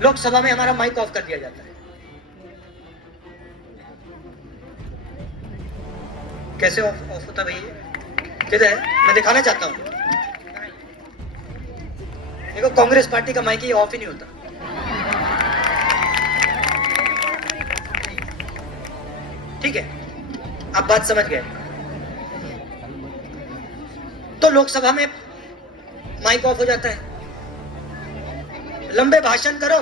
लोकसभा में हमारा mic off कर दिया जाता है। कैसे ऑफ होता भैया? किधर है? मैं दिखाना चाहता हूँ। देखो, कांग्रेस पार्टी का माइक ही ऑफ ही नहीं होता। ठीक है, आप बात समझ गए। तो लोकसभा में माइक ऑफ हो जाता है, लंबे भाषण करो।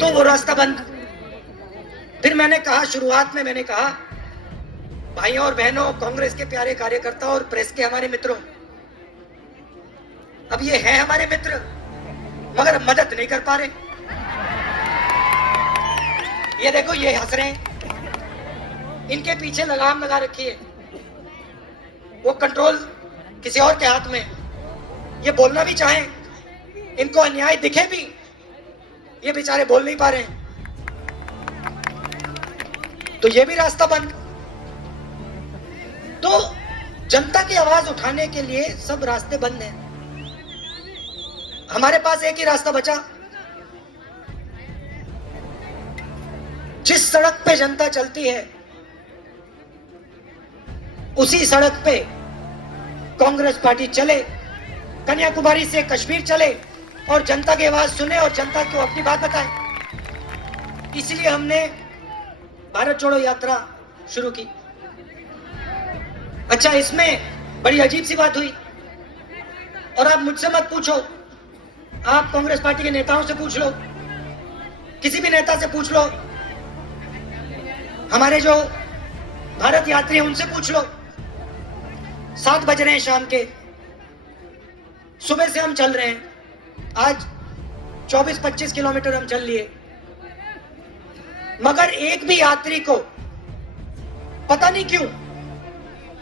तो वो रास्ता बंद। फिर मैंने कहा, शुरुआत में मैंने कहा, भाइयों और बहनों, कांग्रेस के प्यारे कार्यकर्ताओं और प्रेस के हमारे मित्रों, अब ये है हमारे मित्र मगर मदद नहीं कर पा रहे। ये देखो, ये हंस रहे हैं, इनके पीछे लगाम लगा रखी है, वो कंट्रोल किसी और के हाथ में। ये बोलना भी चाहें, इनको अन्याय दिखे भी, ये बेचारे बोल नहीं पा रहे हैं। तो ये भी रास्ता बंद। तो जनता की आवाज उठाने के लिए सब रास्ते बंद हैं। हमारे पास एक ही रास्ता बचा। जिस सड़क पे जनता चलती है उसी सड़क पे कांग्रेस पार्टी चले, कन्याकुमारी से कश्मीर चले और जनता की आवाज सुने और जनता को अपनी बात बताए। इसलिए हमने भारत जोड़ो यात्रा शुरू की। अच्छा, इसमें बड़ी अजीब सी बात हुई, और आप मुझसे मत पूछो, आप कांग्रेस पार्टी के नेताओं से पूछ लो, किसी भी नेता से पूछ लो, हमारे जो भारत यात्री हैं उनसे पूछ लो। 7 बज रहे हैं शाम के, सुबह से हम चल रहे हैं। आज 24-25 किलोमीटर हम चल लिए, मगर एक भी यात्री को पता नहीं क्यों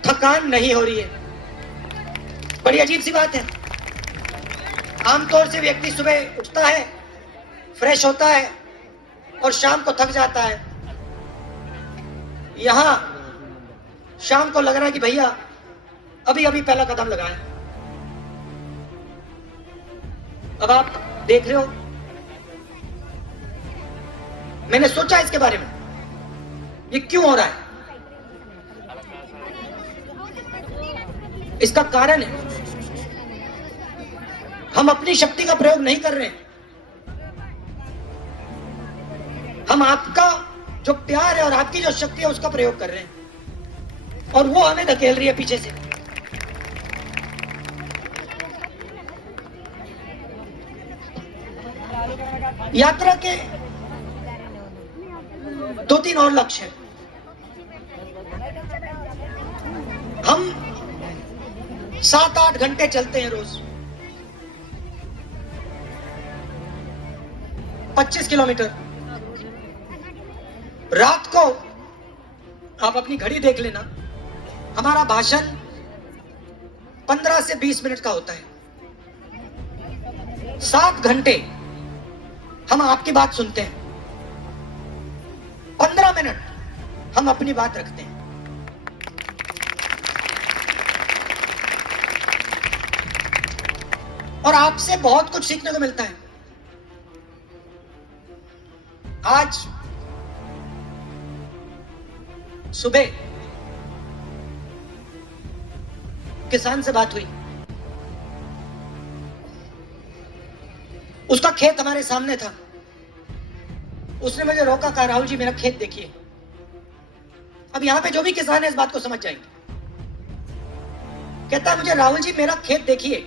थकान नहीं हो रही है। बड़ी अजीब सी बात है। आमतौर से व्यक्ति सुबह उठता है, फ्रेश होता है और शाम को थक जाता है। यहां शाम को लग रहा है कि भैया अभी अभी पहला कदम लगाया। अब आप देख रहे हो, मैंने सोचा इसके बारे में, ये क्यों हो रहा है। इसका कारण है, हम अपनी शक्ति का प्रयोग नहीं कर रहे हैं। हम आपका जो प्यार है और आपकी जो शक्ति है उसका प्रयोग कर रहे हैं, और वो हमें धकेल रही है पीछे से। यात्रा के 2-3 और लक्ष्य हैं। हम 7-8 घंटे चलते हैं रोज, 25 किलोमीटर। रात को आप अपनी घड़ी देख लेना, हमारा भाषण 15 से 20 मिनट का होता है। 7 घंटे हम आपकी बात सुनते हैं, 15 मिनट हम अपनी बात रखते हैं। और आपसे बहुत कुछ सीखने को मिलता है। आज सुबह किसान से बात हुई, उसका खेत हमारे सामने था। उसने मुझे रोका, कहा राहुल जी मेरा खेत देखिए। अब यहां पे जो भी किसान है इस बात को समझ जाएंगे। कहता है मुझे राहुल जी मेरा खेत देखिए।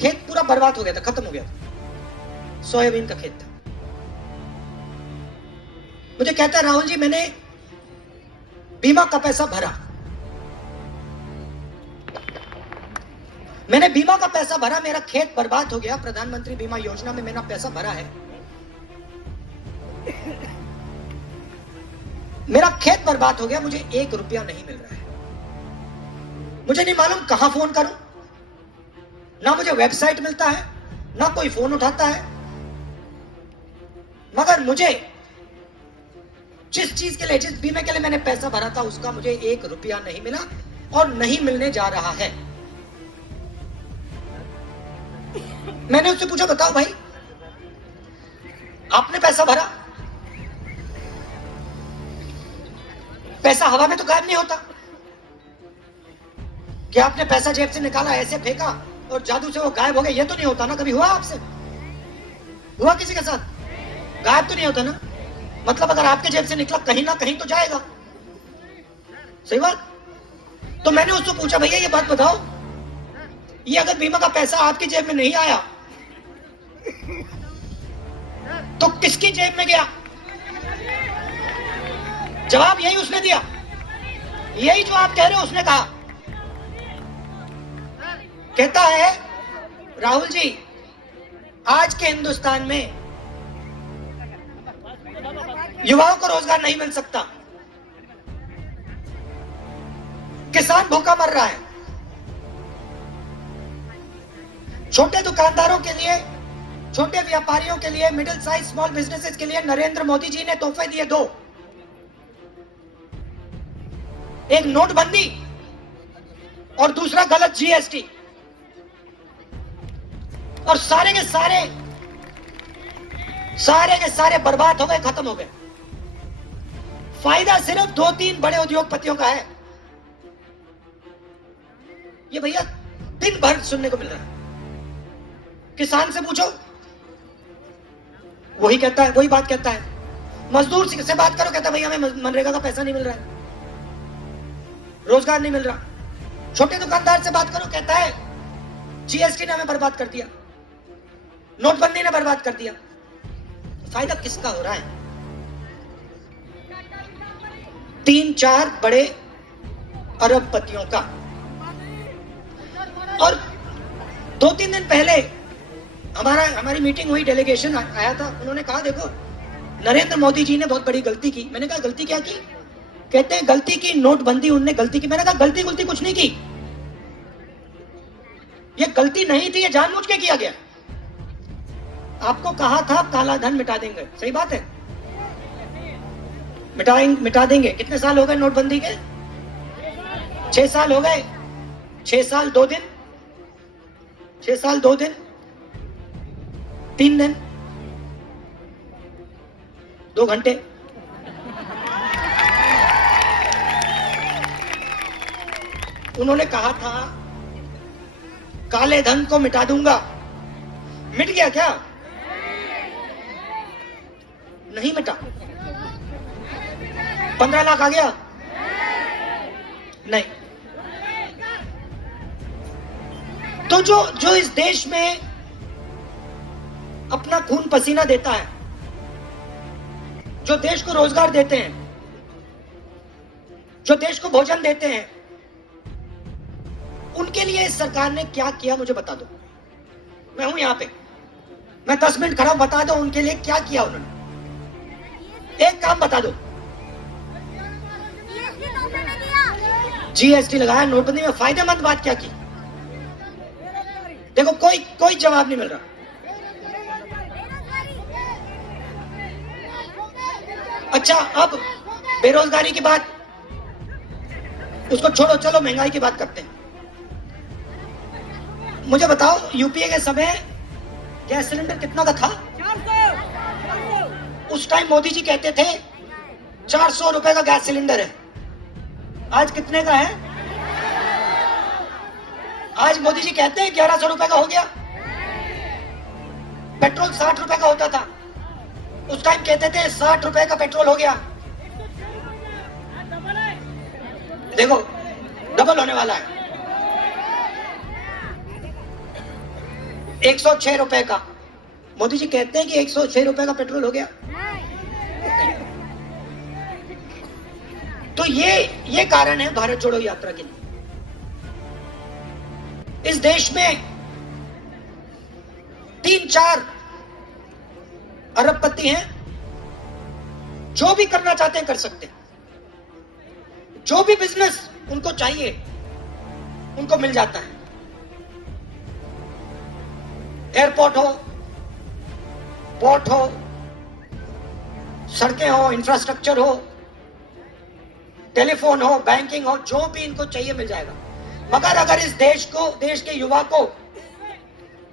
खेत पूरा बर्बाद हो गया था, खत्म हो गया था, सोयाबीन का खेत था। मुझे कहता है राहुल जी मैंने बीमा का पैसा भरा, मैंने बीमा का पैसा भरा, मेरा खेत बर्बाद हो गया। प्रधानमंत्री बीमा योजना में मैंने पैसा भरा है, मेरा खेत बर्बाद हो गया, मुझे 1 रुपया नहीं मिल रहा है। मुझे नहीं मालूम कहां फोन करूं, ना मुझे वेबसाइट मिलता है, ना कोई फोन उठाता है, मगर मुझे जिस चीज के लिए, जिस बीमे के लिए मैंने पैसा भरा था, उसका मुझे 1 रुपया नहीं मिला और नहीं मिलने जा रहा है। मैंने उससे पूछा, बताओ भाई, आपने पैसा भरा, पैसा हवा में तो गायब नहीं होता। क्या आपने पैसा जेब से निकाला, ऐसे फेंका और जादू से वो गायब हो गया? ये तो नहीं होता ना। कभी हुआ आपसे? हुआ किसी के साथ? गायब तो नहीं होता ना। मतलब अगर आपके जेब से निकला, कहीं ना कहीं तो जाएगा। सही बात। तो मैंने उससे पूछा, भैया ये बात बताओ, ये अगर बीमा का पैसा आपकी जेब में नहीं आया तो किसकी जेब में गया? जवाब यही उसने दिया, यही जो आप कह रहे हो उसने कहा। कहता है, राहुल जी, आज के हिंदुस्तान में युवाओं को रोजगार नहीं मिल सकता, किसान भूखा मर रहा है, छोटे दुकानदारों के लिए, छोटे व्यापारियों के लिए, मिडिल साइज स्मॉल बिजनेसेस के लिए नरेंद्र मोदी जी ने तोहफे दिए 2। एक नोटबंदी और दूसरा गलत जीएसटी, और सारे के सारे बर्बाद हो गए, खत्म हो गए। फायदा सिर्फ 2-3 बड़े उद्योगपतियों का है। ये भैया दिन भर सुनने को मिल रहा है। किसान से पूछो, वही कहता है, वही बात कहता है। मजदूर से बात करो, कहता है भैया हमें मनरेगा का पैसा नहीं मिल रहा है, रोजगार नहीं मिल रहा। छोटे दुकानदार से बात करो, कहता है जीएसटी ने हमें बर्बाद कर दिया, नोटबंदी ने बर्बाद कर दिया। फायदा किसका हो रहा है? 3-4 बड़े अरबपतियों का। और 2-3 दिन पहले हमारी मीटिंग हुई, डेलीगेशन आया था। उन्होंने कहा, देखो नरेंद्र मोदी जी ने बहुत बड़ी गलती की। मैंने कहा, गलती क्या की? कहते हैं गलती की नोटबंदी, उनने गलती की। मैंने कहा, गलती कुछ नहीं की, ये गलती नहीं थी, ये जानबूझ के किया गया। आपको कहा था काला धन मिटा देंगे, सही बात है, मिटा देंगे। कितने साल हो गए नोटबंदी के? 6 साल हो गए। 6 साल 2 दिन, 6 साल 2 दिन, 3 दिन, 2 घंटे। उन्होंने कहा था काले धन को मिटा दूंगा। मिट गया क्या? नहीं मिटा। 15 लाख आ गया? नहीं। तो जो इस देश में अपना खून पसीना देता है, जो देश को रोजगार देते हैं, जो देश को भोजन देते हैं, उनके लिए इस सरकार ने क्या किया मुझे बता दो। मैं हूं यहां पे, मैं 10 मिनट खड़ा हूं, बता दो उनके लिए क्या किया उन्होंने। एक काम बता दो। जीएसटी लगाया, नोटबंदी में फायदेमंद बात क्या की? देखो कोई जवाब नहीं मिल रहा। अच्छा, अब बेरोजगारी की बात उसको छोड़ो, चलो महंगाई की बात करते हैं। मुझे बताओ, यूपीए के समय गैस सिलेंडर कितना का था? 400। उस टाइम मोदी जी कहते थे 400 रुपए का गैस सिलेंडर है। आज कितने का है? आज मोदी जी कहते हैं 1100 रुपए का हो गया। पेट्रोल 60 रुपए का होता था, उस टाइम कहते थे 60 रुपए का पेट्रोल हो गया। देखो डबल होने वाला है। 106 रुपए का। मोदी जी कहते हैं कि 106 रुपए का पेट्रोल हो गया। तो ये कारण है भारत जोड़ो यात्रा के लिए। इस देश में 3-4 अरबपति हैं, जो भी करना चाहते हैं कर सकते हैं। जो भी बिजनेस उनको चाहिए उनको मिल जाता है। एयरपोर्ट हो, पोर्ट हो, सड़कें हो, इंफ्रास्ट्रक्चर हो, टेलीफोन हो, बैंकिंग हो, जो भी इनको चाहिए मिल जाएगा। मगर अगर इस देश के युवा को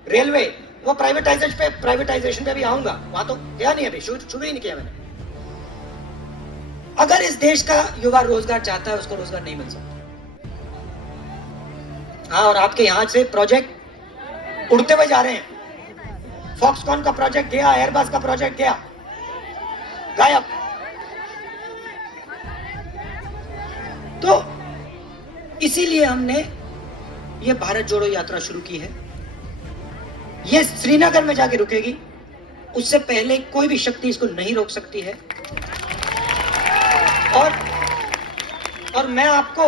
रेलवे, वो प्राइवेटाइजेशन पे भी आऊंगा, वहां तो गया नहीं, अभी शुरू ही नहीं किया मैंने। अगर इस देश का युवा रोजगार चाहता है, उसको रोजगार नहीं मिल सकता। हाँ, और आपके यहां से प्रोजेक्ट उड़ते हुए जा रहे हैं। फॉक्सकॉन का प्रोजेक्ट गया, एयरबस का प्रोजेक्ट गया, गायब। तो इसीलिए हमने ये भारत जोड़ो यात्रा शुरू की है। ये श्रीनगर में जाके रुकेगी, उससे पहले कोई भी शक्ति इसको नहीं रोक सकती है। और मैं आपको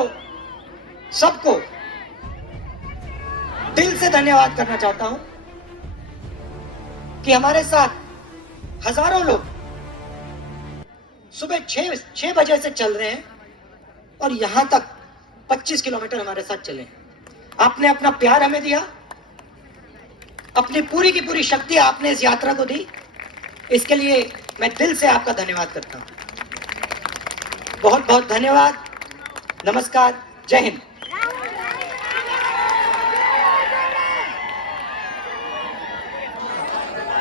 सबको दिल से धन्यवाद करना चाहता हूं कि हमारे साथ हजारों लोग सुबह 6 बजे से चल रहे हैं और यहां तक 25 किलोमीटर हमारे साथ चले। आपने अपना प्यार हमें दिया, अपनी पूरी की पूरी शक्ति आपने इस यात्रा को दी। इसके लिए मैं दिल से आपका धन्यवाद करता हूं। बहुत बहुत धन्यवाद। नमस्कार। जय हिंद।